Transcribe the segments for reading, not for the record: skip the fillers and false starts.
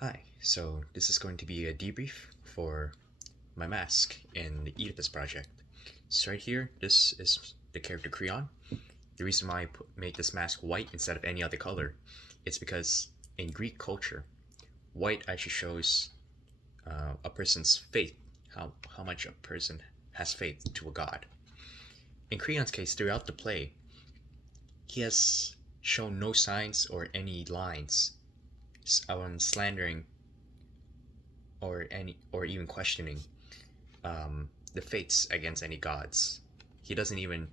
Hi, so this is going to be a debrief for my mask in the Oedipus project. So right here, this is the character Creon. The reason why make this mask white instead of any other color is because in Greek culture, white actually shows a person's faith, how much a person has faith to a god. In Creon's case, throughout the play, he has shown no signs or any lines on slandering or even questioning the fates against any gods. He doesn't even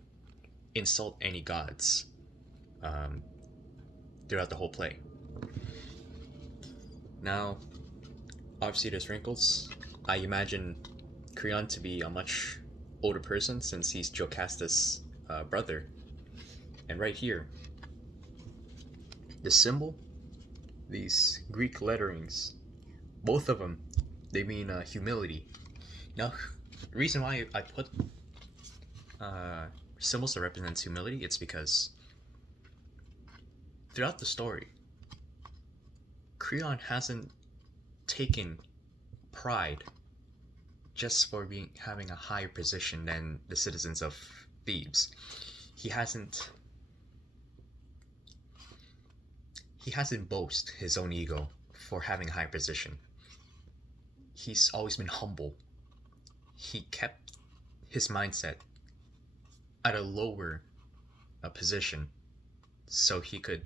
insult any gods um, throughout the whole play. Now, obviously, there's wrinkles. I imagine Creon to be a much older person since he's Jocasta's brother. And right here, the symbol, these Greek letterings, both of them, they mean humility. Now, the reason why I put symbols that represents humility, it's because throughout the story, Creon hasn't taken pride just for having a higher position than the citizens of Thebes. He hasn't boasted his own ego for having a high position. He's always been humble. He kept his mindset at a lower position so he could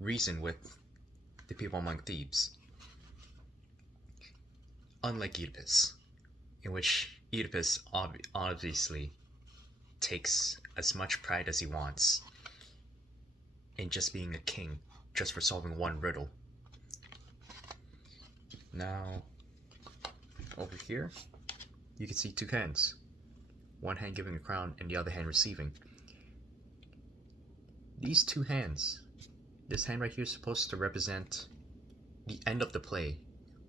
reason with the people among Thebes. Unlike Oedipus, in which Oedipus obviously takes as much pride as he wants in just being a king, just for solving one riddle. Now, over here, you can see two hands. One hand giving a crown and the other hand receiving. These two hands, this hand right here is supposed to represent the end of the play,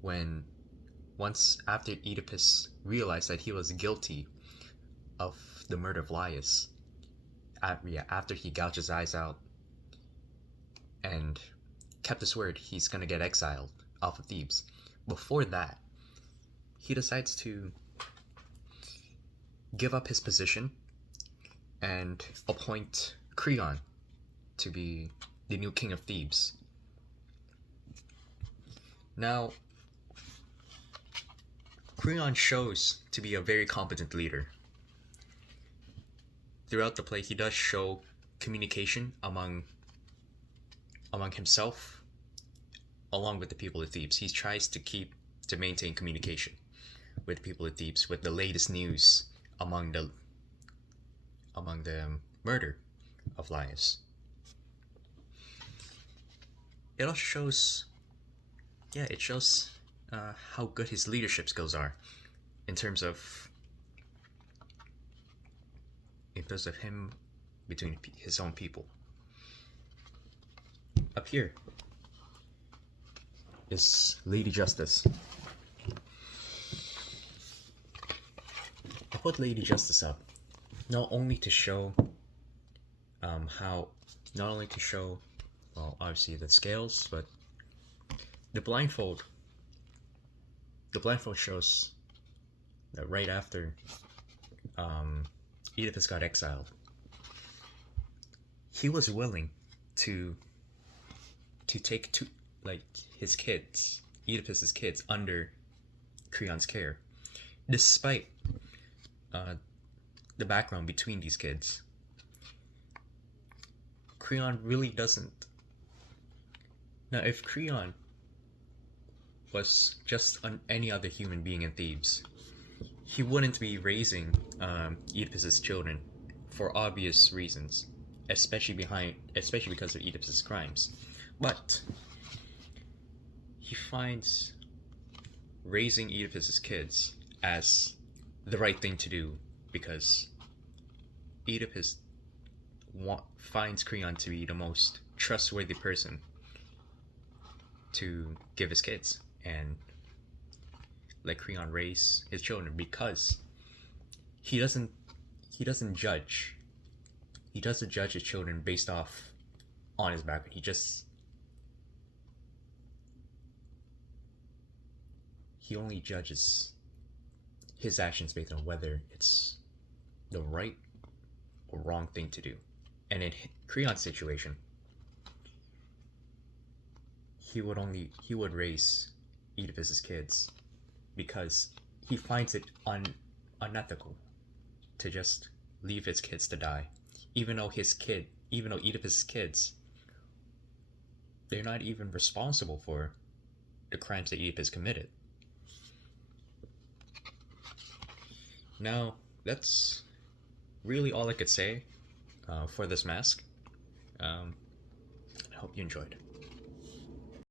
when once after Oedipus realized that he was guilty of the murder of Laius, after he gouged his eyes out and kept his word, he's gonna get exiled off of Thebes. Before that, he decides to give up his position and appoint Creon to be the new king of Thebes. Now, Creon shows to be a very competent leader. Throughout the play, he does show communication among himself, along with the people of Thebes. He tries to maintain communication with people of Thebes, with the latest news among the murder of Laius. It also shows, how good his leadership skills are, in terms of him between his own people. Up here is Lady Justice. I put Lady Justice up not only to show obviously the scales, but the blindfold shows that right after Oedipus got exiled, he was willing to take his kids, Oedipus's kids, under Creon's care, despite the background between these kids. Creon really doesn't. Now, if Creon was just any other human being in Thebes, he wouldn't be raising Oedipus's children for obvious reasons, especially because of Oedipus's crimes. But he finds raising Oedipus's kids as the right thing to do, because Oedipus finds Creon to be the most trustworthy person to give his kids and let Creon raise his children, because he doesn't judge his children based off on his background. he only judges his actions based on whether it's the right or wrong thing to do. And in Creon's situation, he would raise Oedipus's kids because he finds it unethical to just leave his kids to die, even though Oedipus's kids, they're not even responsible for the crimes that Oedipus committed. Now, that's really all I could say for this mask. I hope you enjoyed.